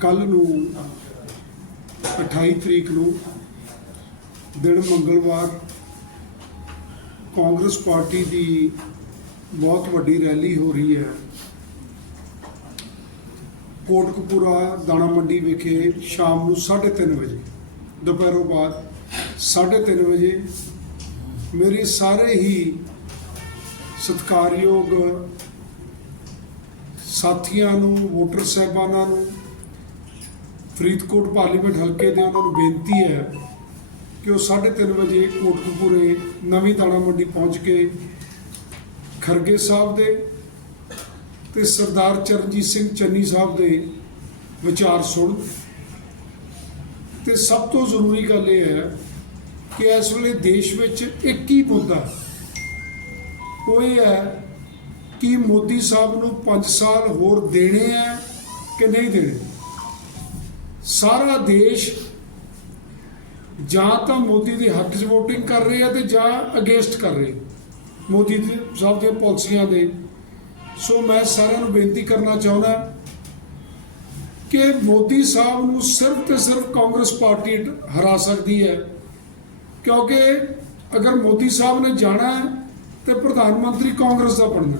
ਕੱਲ ਨੂੰ 28 ਤਰੀਕ ਨੂੰ, ਦਿਨ ਮੰਗਲਵਾਰ, ਕਾਂਗਰਸ ਪਾਰਟੀ ਦੀ ਬਹੁਤ ਵੱਡੀ ਰੈਲੀ ਹੋ ਰਹੀ ਹੈ। ਕੋਟਕਪੂਰਾ, ਦਾਣਾ ਮੰਡੀ ਵਿਖੇ ਸ਼ਾਮ ਨੂੰ 3:30 ਵਜੇ, ਦੁਪਹਿਰੋਂ ਬਾਅਦ 3:30 ਵਜੇ, ਮੇਰੇ ਸਾਰੇ ਹੀ ਸਤਿਕਾਰਯੋਗ ਸਾਥੀਆਂ ਨੂੰ, ਵੋਟਰ ਸਹਿਬਾਨਾਂ ਨੂੰ ਫਰੀਦਕੋਟ ਪਾਰਲੀਮੈਂਟ ਹਲਕੇ ਦੇ ਉਹਨਾਂ ਨੂੰ ਬੇਨਤੀ ਹੈ ਕਿ ਉਹ 3:30 ਵਜੇ ਕੋਟਕਪੂਰੇ ਨਵੀਂ ਦਾਣਾ ਮੰਡੀ ਪਹੁੰਚ ਕੇ ਖਰਗੇ ਸਾਹਿਬ ਦੇ ਤੇ ਸਰਦਾਰ ਚਰਨਜੀਤ ਸਿੰਘ ਚੰਨੀ ਸਾਹਿਬ ਦੇ ਵਿਚਾਰ ਸੁਣ। ਤੇ ਸਭ ਤੋਂ ਜ਼ਰੂਰੀ ਗੱਲ ਇਹ ਹੈ ਕਿ ਇਸ ਵੇਲੇ ਦੇਸ਼ ਵਿੱਚ ਇੱਕ ਹੀ ਮੁੱਦਾ ਉਹ ਇਹ ਹੈ ਕਿ ਮੋਦੀ ਸਾਹਿਬ ਨੂੰ 5 ਸਾਲ ਹੋਰ ਦੇਣੇ ਆ ਕਿ ਨਹੀਂ ਦੇਣੇ? ਸਾਰਾ ਦੇਸ਼ ਜਾਂ ਤਾਂ ਮੋਦੀ ਦੇ ਹੱਕ 'ਚ VOTING ਕਰ ਰਹੇ ਆ ਤੇ ਜਾਂ ਅਗੇਂਸਟ ਕਰ ਰਹੇ। ਮੋਦੀ ਦੇ ਸਾਹਿਬ ਦੀਆਂ ਪਾਲਿਸੀਆਂ ਦੇ। ਸੋ ਮੈਂ ਸਾਰਿਆਂ ਨੂੰ ਬੇਨਤੀ ਕਰਨਾ ਚਾਹੁੰਦਾ ਕਿ ਮੋਦੀ ਸਾਹਿਬ ਨੂੰ ਸਿਰਫ ਤੇ ਸਿਰਫ ਕਾਂਗਰਸ ਪਾਰਟੀ ਹਰਾ ਸਕਦੀ ਹੈ। ਕਿਉਂਕਿ ਅਗਰ ਮੋਦੀ ਸਾਹਿਬ ਨੇ ਜਾਣਾ ਹੈ ਤੇ ਪ੍ਰਧਾਨ ਮੰਤਰੀ ਕਾਂਗਰਸ ਦਾ ਬਣਨਾ।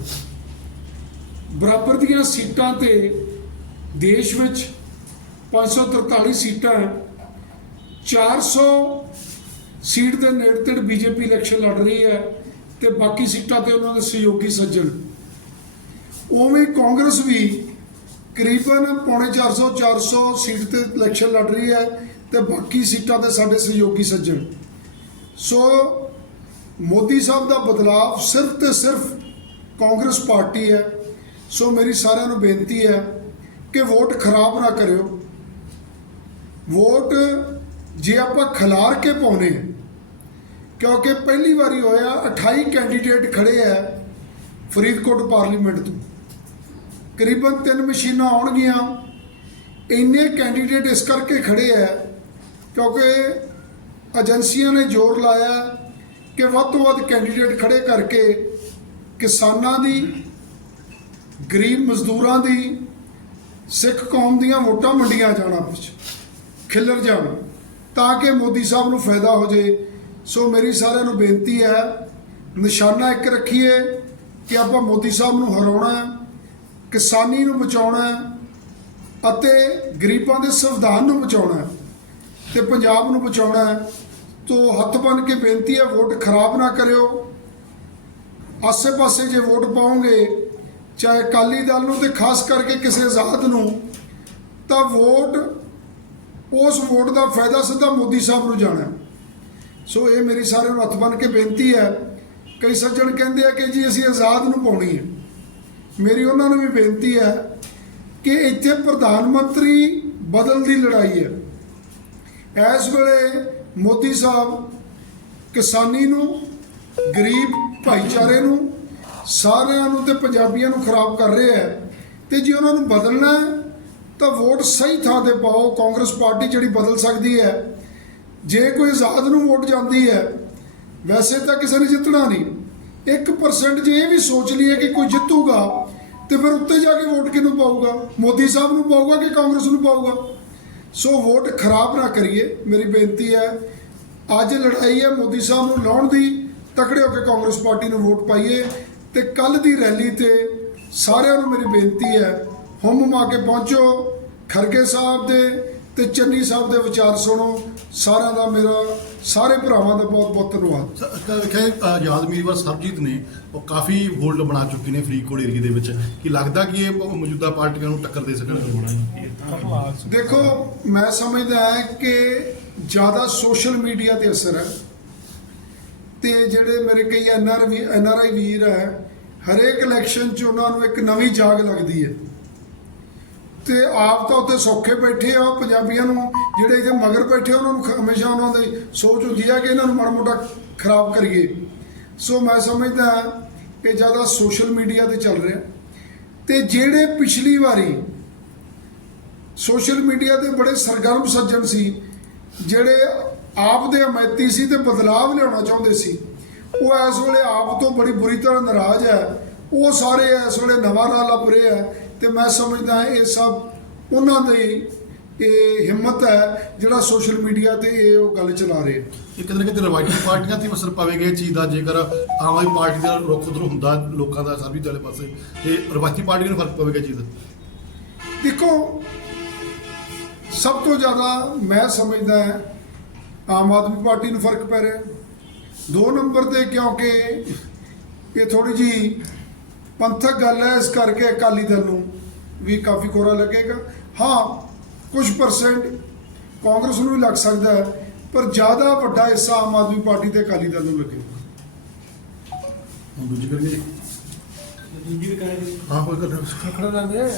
ਬਰਾਬਰ ਦੀਆਂ ਸੀਟਾਂ ਤੇ ਦੇਸ਼ ਵਿੱਚ 543 ਸੀਟਾਂ ਹੈ। 400 ਸੀਟ ਦੇ ਨੇੜੇ ਤੇੜ ਬੀਜੇਪੀ ਇਲੈਕਸ਼ਨ ਲੜ ਰਹੀ ਹੈ ਤੇ ਬਾਕੀ ਸੀਟਾਂ ਤੇ ਉਹਨਾਂ ਦੇ ਸਹਿਯੋਗੀ ਸੱਜਣ। ਉਵੇਂ ਕਾਂਗਰਸ ਵੀ ਕਰੀਬਨ ਪੌਣੇ 400 400 ਸੀਟ ਤੇ ਇਲੈਕਸ਼ਨ ਲੜ ਰਹੀ ਹੈ ਤੇ ਬਾਕੀ ਸੀਟਾਂ ਤੇ ਸਾਡੇ ਸਹਿਯੋਗੀ ਸੱਜਣ। ਸੋ ਮੋਦੀ ਸਾਹਿਬ ਦਾ ਬਦਲਾਵ ਸਿਰਫ ਤੇ ਸਿਰਫ ਕਾਂਗਰਸ ਪਾਰਟੀ ਹੈ। ਸੋ ਮੇਰੀ ਸਾਰਿਆਂ ਨੂੰ ਬੇਨਤੀ ਹੈ ਕਿ ਵੋਟ ਖਰਾਬ ਨਾ ਕਰਿਓ। ਵੋਟ ਜੇ ਆਪਾਂ ਖਿਲਾਰ ਕੇ ਪਾਉਨੇ ਆ ਕਿਉਂਕਿ ਪਹਿਲੀ ਵਾਰੀ ਹੋਇਆ 28 ਕੈਂਡੀਡੇਟ ਖੜੇ ਆ ਫਰੀਦਕੋਟ ਪਾਰਲੀਮੈਂਟ ਤੋਂ। ਕਰੀਬਨ ਤਿੰਨ ਮਸ਼ੀਨਾਂ ਆਉਣਗੀਆਂ। ਇੰਨੇ ਕੈਂਡੀਡੇਟ ਇਸ ਕਰਕੇ ਖੜੇ ਆ, ਕਿਉਂਕਿ ਏਜੰਸੀਆਂ ਨੇ ਜ਼ੋਰ ਲਾਇਆ ਕਿ ਵੱਧ ਤੋਂ ਵੱਧ ਕੈਂਡੀਡੇਟ ਖੜੇ ਕਰਕੇ ਕਿਸਾਨਾਂ ਦੀ, ਗਰੀਬ ਮਜ਼ਦੂਰਾਂ ਦੀ, ਸਿੱਖ ਕੌਮ ਦੀਆਂ ਵੋਟਾਂ ਮੰਡੀਆਂ ਜਾਣਾ ਵਿੱਚ। ਖਿਲਰ ਜਾਣ ਤਾਂ ਕਿ ਮੋਦੀ ਸਾਹਿਬ ਨੂੰ ਫਾਇਦਾ ਹੋ ਜੇ ਸੋ ਮੇਰੀ ਸਾਰਿਆਂ ਨੂੰ ਬੇਨਤੀ ਹੈ, ਨਿਸ਼ਾਨਾ ਇੱਕ ਰੱਖੀਏ ਕਿ ਆਪਾਂ ਮੋਦੀ ਸਾਹਿਬ ਨੂੰ ਹਰਾਉਣਾ ਹੈ, ਕਿਸਾਨੀ ਨੂੰ ਬਚਾਉਣਾ ਹੈ ਅਤੇ ਗਰੀਬਾਂ ਦੇ ਸੰਵਿਧਾਨ ਨੂੰ ਬਚਾਉਣਾ ਹੈ ਤੇ ਪੰਜਾਬ ਨੂੰ ਬਚਾਉਣਾ ਹੈ। ਤੋ ਹੱਥ ਬੰਨ ਕੇ ਬੇਨਤੀ ਹੈ, ਵੋਟ ਖਰਾਬ ਨਾ ਕਰਿਓ। ਆਸੇ-ਪਾਸੇ ਜੇ ਵੋਟ ਪਾਓਗੇ, ਚਾਹੇ ਅਕਾਲੀ ਦਲ ਨੂੰ ਤੇ ਖਾਸ ਕਰਕੇ ਕਿਸੇ ਆਜ਼ਾਦ ਨੂੰ, ਤਾਂ ਵੋਟ ਉਸ ਵੋਟ ਦਾ ਫਾਇਦਾ ਸਿੱਧਾ ਮੋਦੀ ਸਾਹਿਬ ਨੂੰ ਜਾਣਾ। ਸੋ ਇਹ ਮੇਰੀ ਸਾਰਿਆਂ ਨੂੰ ਹੱਥ ਬੰਨ ਕੇ ਬੇਨਤੀ ਹੈ। ਕਈ ਸੱਜਣ ਕਹਿੰਦੇ ਆ ਕਿ ਜੀ ਅਸੀਂ ਆਜ਼ਾਦ ਨੂੰ ਪਾਉਣੀ ਹੈ। ਮੇਰੀ ਉਹਨਾਂ ਨੂੰ ਵੀ ਬੇਨਤੀ ਹੈ ਕਿ ਇੱਥੇ ਪ੍ਰਧਾਨ ਮੰਤਰੀ ਬਦਲ ਦੀ ਲੜਾਈ ਹੈ। ਇਸ ਵੇਲੇ ਮੋਦੀ ਸਾਹਿਬ ਕਿਸਾਨੀ ਨੂੰ, ਗਰੀਬ ਭਾਈਚਾਰੇ ਨੂੰ, ਸਾਰਿਆਂ ਨੂੰ ਤੇ ਪੰਜਾਬੀਆਂ ਨੂੰ ਖਰਾਬ ਕਰ ਰਹੇ ਹੈ। ਤੇ ਜੇ ਉਹਨਾਂ ਨੂੰ ਬਦਲਣਾ ਹੈ ਤਾਂ ਵੋਟ ਸਹੀ ਥਾਂ ਤੇ ਪਾਓ, ਕਾਂਗਰਸ ਪਾਰਟੀ ਜਿਹੜੀ ਬਦਲ ਸਕਦੀ ਹੈ। ਜੇ ਕੋਈ ਆਜ਼ਾਦ ਨੂੰ ਵੋਟ ਜਾਂਦੀ ਹੈ, ਵੈਸੇ ਤਾਂ ਕਿਸੇ ਨੇ ਜਿੱਤਣਾ ਨਹੀਂ। 1% ਜੇ ਇਹ ਵੀ ਸੋਚ ਲਈਏ ਕਿ ਕੋਈ ਜਿੱਤੂਗਾ, ਤੇ ਫਿਰ ਉੱਤੇ ਜਾ ਕੇ ਵੋਟ ਕਿਹਨੂੰ ਪਾਊਗਾ? ਮੋਦੀ ਸਾਹਿਬ ਨੂੰ ਪਾਊਗਾ ਕਿ ਕਾਂਗਰਸ ਨੂੰ ਪਾਊਗਾ? ਸੋ ਵੋਟ ਖਰਾਬ ਨਾ ਕਰੀਏ, ਮੇਰੀ ਬੇਨਤੀ ਹੈ, ਅੱਜ ਲੜਾਈ ਹੈ ਮੋਦੀ ਸਾਹਿਬ ਨੂੰ ਲਾਉਣ ਦੀ, ਤਕੜੇ ਹੋ ਕੇ ਕਾਂਗਰਸ ਪਾਰਟੀ ਨੂੰ ਵੋਟ ਪਾਈਏ, ਤੇ ਕੱਲ ਦੀ ਰੈਲੀ ਤੇ ਸਾਰਿਆਂ ਨੂੰ ਮੇਰੀ ਬੇਨਤੀ ਹੈ ਹੁਮ ਕੇ ਪਹੁੰਚੋ ਖਰਗੇ ਸਾਹਿਬ ਦੇ ਤੇ ਚੰਨੀ ਸਾਹਿਬ ਦੇ ਵਿਚਾਰ ਸੁਣੋ। ਸਾਰਿਆਂ ਦਾ ਮੇਰਾ ਸਾਰੇ ਭਰਾਵਾਂ ਦਾ ਬਹੁਤ ਬਹੁਤ ਧੰਨਵਾਦ। ਵੇਖਿਆ ਆਜ਼ਾਦ ਉਮੀਦਵਾਰ ਸਰਬਜੀਤ ਨੇ ਉਹ ਕਾਫੀ ਹੋਲਡ ਬਣਾ ਚੁੱਕੇ ਨੇ ਫਰੀਦਕੋਟ ਏਰੀਆ ਦੇ ਵਿੱਚ ਕੀ ਲੱਗਦਾ ਕਿ ਇਹ ਮੌਜੂਦਾ ਪਾਰਟੀਆਂ ਨੂੰ ਟੱਕਰ ਦੇ ਸਕਣਗੇ ਦੇਖੋ ਮੈਂ ਸਮਝਦਾ ਹਾਂ ਕਿ ਜ਼ਿਆਦਾ ਸੋਸ਼ਲ ਮੀਡੀਆ ਤੇ ਅਸਰ ਹੈ ਤੇ ਜਿਹੜੇ ਮੇਰੇ ਕਈ ਐਨਆਰ ਵੀ ਐਨਆਰਆਈ ਵੀਰ ਹੈ ਹਰੇਕ ਇਲੈਕਸ਼ਨ 'ਚ ਉਹਨਾਂ ਨੂੰ ਇੱਕ ਨਵੀਂ ਜਾਗ ਲੱਗਦੀ ਹੈ। ਤੇ ਆਪ ਤਾਂ ਉੱਤੇ ਸੌਖੇ ਬੈਠੇ ਆ ਉਹ ਪੰਜਾਬੀਆਂ ਨੂੰ ਜਿਹੜੇ ਇਹਦੇ ਮਗਰ ਬੈਠੇ ਆ, ਉਹਨਾਂ ਨੂੰ ਹਮੇਸ਼ਾ ਉਹਨਾਂ ਦੀ ਸੋਚ ਹੁੰਦੀ ਹੈ ਕਿ ਇਹਨਾਂ ਨੂੰ ਮਾੜਾ ਮੋਟਾ ਖਰਾਬ ਕਰੀਏ। ਸੋ ਮੈਂ ਸਮਝਦਾ ਹਾਂ ਕਿ ਜ਼ਿਆਦਾ ਸੋਸ਼ਲ ਮੀਡੀਆ ਤੇ ਚੱਲ ਰਿਹਾ। ਤੇ ਜਿਹੜੇ ਪਿਛਲੀ ਵਾਰੀ ਸੋਸ਼ਲ ਮੀਡੀਆ ਤੇ ਬੜੇ ਸਰਗਰਮ ਸੱਜਣ ਸੀ ਜਿਹੜੇ ਆਪ ਦੇ ਹਮਾਇਤੀ ਸੀ ਤੇ ਬਦਲਾਅ ਲਿਆਉਣਾ ਚਾਹੁੰਦੇ ਸੀ ਉਹ ਇਸ ਵੇਲੇ ਆਪ ਤੋਂ ਬੜੀ ਬੁਰੀ ਤਰ੍ਹਾਂ ਨਾਰਾਜ਼ ਹੈ। ਉਹ ਸਾਰੇ ਇਸ ਵੇਲੇ ਨਵਾਂ ਰਾਹ ਲੱਭ ਰਹੇ ਆ ਤੇ ਮੈਂ ਸਮਝਦਾ ਇਹ ਸਭ ਉਹਨਾਂ ਦੇ ਇਹ ਹਿੰਮਤ ਹੈ ਜਿਹੜਾ ਸੋਸ਼ਲ ਮੀਡੀਆ ਤੇ ਇਹ ਉਹ ਗੱਲ ਚਲਾ ਰਹੇ। ਇਹ ਕਿਤੇ ਨਾ ਕਿਤੇ ਰਵਾਇਤੀ ਪਾਰਟੀਆਂ ਤੇ ਅਸਰ ਪਵੇਗਾ ਇਹ ਚੀਜ਼ ਦਾ ਜੇਕਰ ਆਮ ਆਦਮੀ ਪਾਰਟੀ ਦਾ ਰੁਖ ਉਧਰ ਹੁੰਦਾ ਲੋਕਾਂ ਦਾ ਸਰਬਿਤ ਵਾਲੇ ਪਾਸੇ ਤੇ ਰਵਾਇਤੀ ਪਾਰਟੀ ਨੂੰ ਫ਼ਰਕ ਪਵੇਗਾ ਚੀਜ਼ ਦਾ ਦੇਖੋ ਸਭ ਤੋਂ ਜ਼ਿਆਦਾ ਮੈਂ ਸਮਝਦਾ ਹੈ ਆਮ ਆਦਮੀ ਪਾਰਟੀ ਨੂੰ ਫ਼ਰਕ ਪੈ ਰਿਹਾ ਦੋ ਨੰਬਰ ਤੇ ਕਿਉਂਕਿ ਇਹ ਥੋੜੀ ਜੀ ਪੰਥਕ ਗੱਲ ਹੈ ਇਸ ਕਰਕੇ ਅਕਾਲੀ ਦਲ ਨੂੰ ਵੀ ਕਾਫੀ ਕੋਰਾ ਲੱਗੇਗਾ। ਹਾਂ ਕੁਝ ਪਰਸੈਂਟ ਕਾਂਗਰਸ ਨੂੰ ਵੀ ਲੱਗ ਸਕਦਾ ਹੈ ਪਰ ਜ਼ਿਆਦਾ ਵੱਡਾ ਹਿੱਸਾ ਆਮ ਆਦਮੀ ਪਾਰਟੀ ਤੇ ਅਕਾਲੀ ਦਲ ਨੂੰ ਲੱਗੇਗਾ। ਹੁਣ ਦੂਜੀ ਕਰੀਏ। ਦੂਜੀ ਵੀ ਕਰਾਂਗੇ। ਹਾਂ ਕੋਈ ਕਰ ਖੜਾ ਰਹਿੰਦੇ